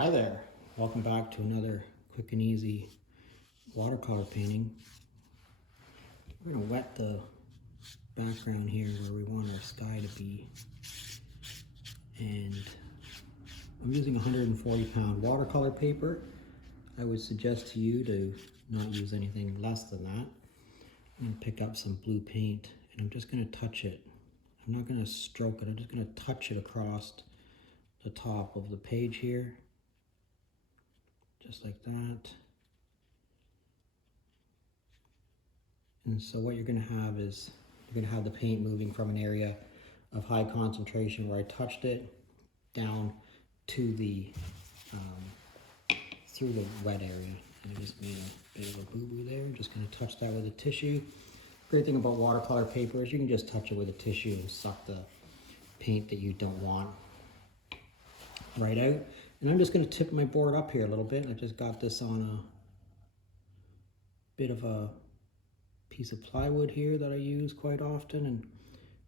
Hi there, welcome back to another quick and easy watercolor painting. We're going to wet the background here where we want our sky to be, and I'm using 140-pound watercolor paper. I would suggest to you to not use anything less than that. I'm going to pick up some blue paint and I'm just going to touch it. I'm not going to stroke it, I'm just going to touch it across the top of the page here. Just like that. And so what you're going to have is, you're going to have the paint moving from an area of high concentration where I touched it down to the, through the wet area. And I just made a bit of a boo-boo there. I'm just going to touch that with a tissue. Great thing about watercolor paper is you can just touch it with a tissue and suck the paint that you don't want right out. And I'm just going to tip my board up here a little bit. I just got this on a bit of a piece of plywood here that I use quite often, and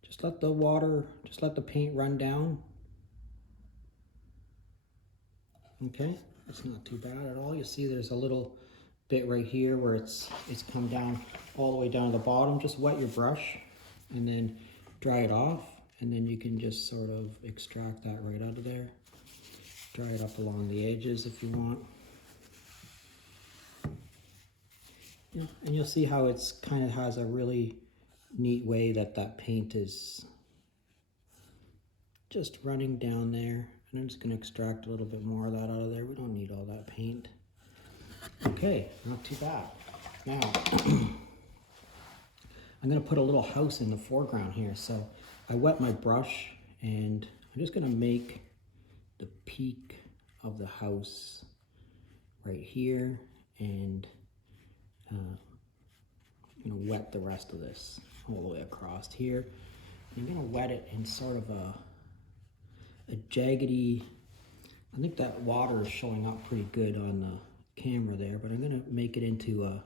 just let the paint run down. Okay, it's not too bad at all. You see there's a little bit right here where it's come down all the way down to the bottom. Just wet your brush and then dry it off, and then you can just sort of extract that right out of there. Dry it up along the edges if you want. Yeah, and you'll see how it's kind of has a really neat way that paint is just running down there. And I'm just going to extract a little bit more of that out of there. We don't need all that paint. Okay, not too bad. Now, I'm going to put a little house in the foreground here. So I wet my brush and I'm just going to make the peak of the house right here, and I'm going to wet the rest of this all the way across here. I'm going to wet it in sort of a jaggedy, I think that water is showing up pretty good on the camera there, but I'm going to make it into a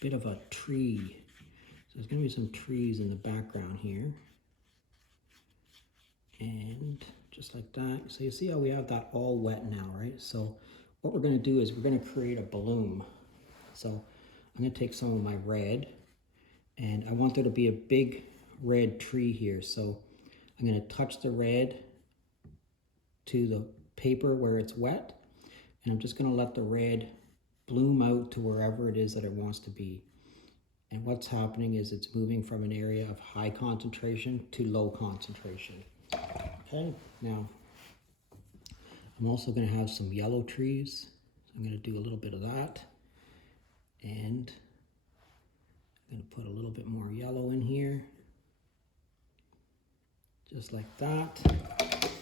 bit of a tree. So there's going to be some trees in the background here. And just like that. So you see how we have that all wet now, right? So what we're going to do is we're going to create a bloom. So I'm going to take some of my red, and I want there to be a big red tree here. So I'm going to touch the red to the paper where it's wet, and I'm just going to let the red bloom out to wherever it is that it wants to be. And what's happening is it's moving from an area of high concentration to low concentration. Okay, now I'm also going to have some yellow trees. So I'm going to do a little bit of that, and I'm going to put a little bit more yellow in here, just like that.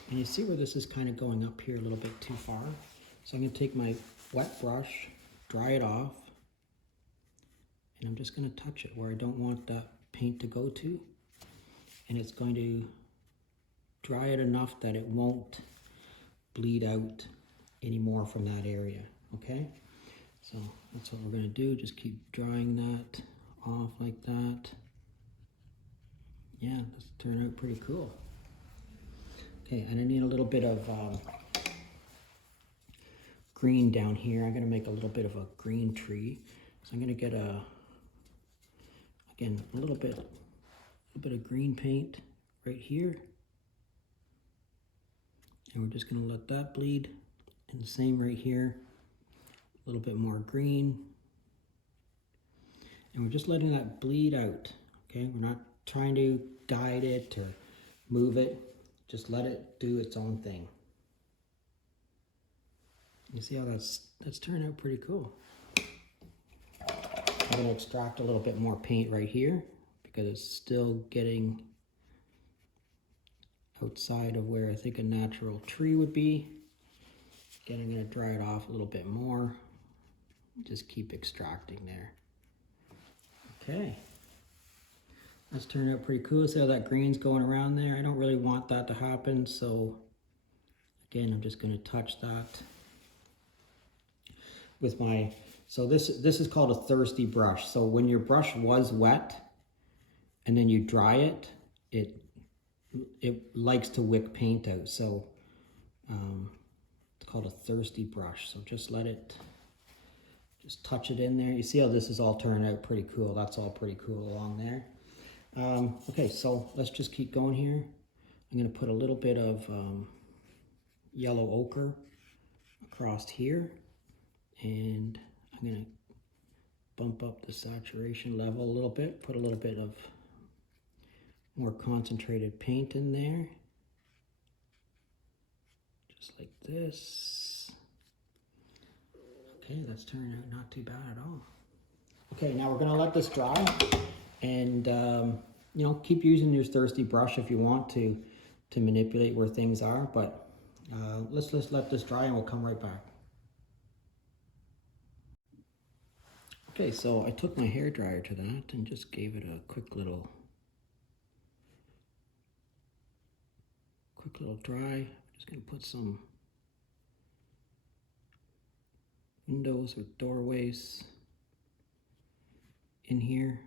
And you see where this is kind of going up here a little bit too far. So I'm going to take my wet brush, dry it off, and I'm just going to touch it where I don't want that paint to go to, and it's going to dry it enough that it won't bleed out anymore from that area, okay? So that's what we're going to do. Just keep drying that off like that. Yeah, this turned out pretty cool. Okay, and I need a little bit of green down here. I'm going to make a little bit of a green tree. So I'm going to get again, a little bit of green paint right here. And we're just going to let that bleed. And the same right here, a little bit more green. And we're just letting that bleed out, okay? We're not trying to guide it or move it. Just let it do its own thing. You see how that's turned out pretty cool. I'm going to extract a little bit more paint right here because it's still getting outside of where I think a natural tree would be. Again, I'm going to dry it off a little bit more. Just keep extracting there. Okay. That's turned out pretty cool. See how that green's going around there? I don't really want that to happen, so again, I'm just going to touch that with my, so this is called a thirsty brush. So when your brush was wet and then you dry it, it likes to wick paint out. So It's called a thirsty brush. So just let it, just touch it in there. You see how this is all turned out pretty cool. That's all pretty cool along there. Okay, so let's just keep going here. I'm going to put a little bit of yellow ochre across here, and I'm going to bump up the saturation level a little bit, put a little bit of more concentrated paint in there, just like this. Okay, that's turning out not too bad at all. Okay, now we're going to let this dry, and you know, keep using your thirsty brush if you want to manipulate where things are, but let's let this dry and we'll come right back. Okay, so I took my hair dryer to that and just gave it a quick little dry. I'm just going to put some windows or doorways in here.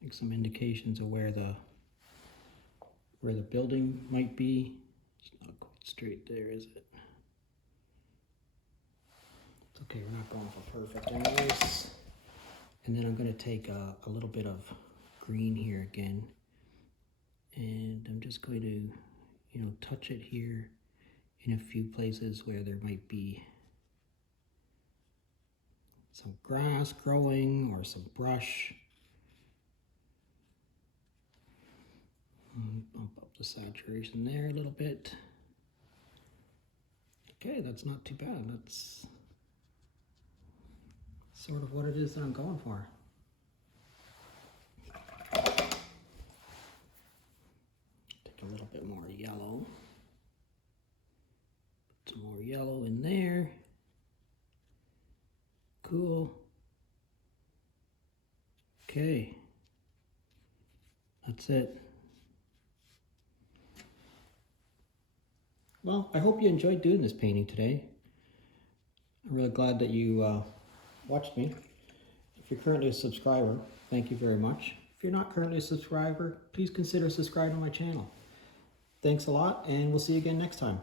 Make some indications of where the building might be. It's not quite straight there, is it? It's okay, we're not going for perfect anyways. And then I'm going to take a little bit of green here again, and I'm just going to, you know, touch it here in a few places where there might be some grass growing or some brush. Bump up the saturation there a little bit. Okay, that's not too bad. That's sort of what it is that I'm going for. Take a little bit more yellow. Put some more yellow in there. Cool. Okay. That's it. Well, I hope you enjoyed doing this painting today. I'm really glad that you watched me. If you're currently a subscriber, thank you very much. If you're not currently a subscriber, please consider subscribing to my channel. Thanks a lot, and we'll see you again next time.